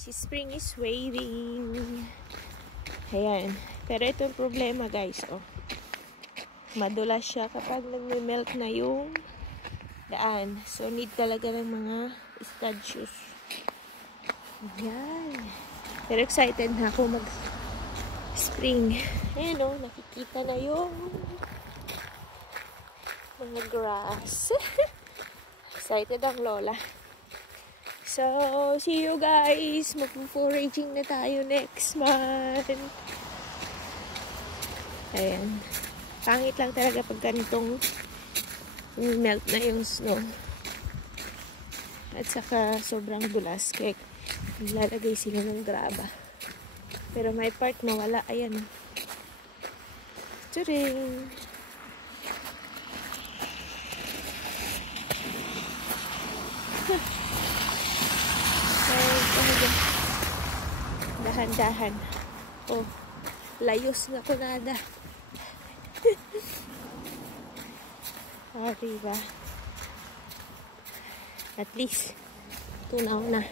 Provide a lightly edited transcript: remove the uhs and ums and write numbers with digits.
guys, spring is waiting. Ayan. Pero itong problema guys, oh. Madulas siya kapag nagme-melt na yung daan. So, need talaga ng mga stud shoes. Ayan. Pero excited na ako mag-spring. Ayan o, nakikita na yung mga grass. Excited ang lola. So, see you guys. Mag-foraging na tayo next month. Ayan. Pangit lang talaga pag ganitong melt na yung snow. At saka sobrang dulas. Kaya lalagay sila ng graba. Pero may part mawala. Ayan. Turing! Dahan-dahan. Oh, layos nga kunada. Diba? At least, tunaw na.